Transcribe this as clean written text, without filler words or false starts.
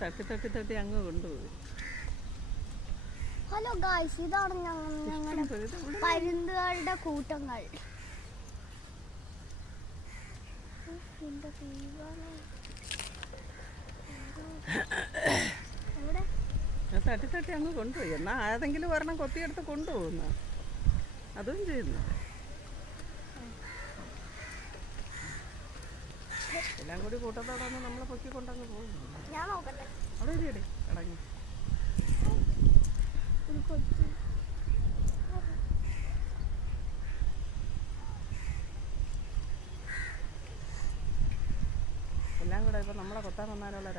തട്ടി തട്ടി തട്ടി അങ്ങ് കൊണ്ടുപോകും. ഹലോ ഗായ്സ്, ഇതാണ് ഞങ്ങളുടെ പരുന്തുകളുടെ കൂട്ടങ്ങൾ. തട്ടി തട്ടി അങ്ങ് കൊണ്ടുപോയി. എന്നാ ഏതെങ്കിലും ഒരെണ്ണം കൊത്തിയെടുത്ത് കൊണ്ടുപോകുന്ന അതും ചെയ്യുന്നു. എല്ലാം കൂടി കൂട്ടത്തോടൊന്ന് നമ്മളെ പൊക്കിക്കൊണ്ടങ്ങ് പോകുന്നു. അവിടെ ഇരിയടി അടങ്ങി. എല്ലാം കൂടെ ഇപ്പം നമ്മളെ കൊത്താൻ വന്നാലുള്ള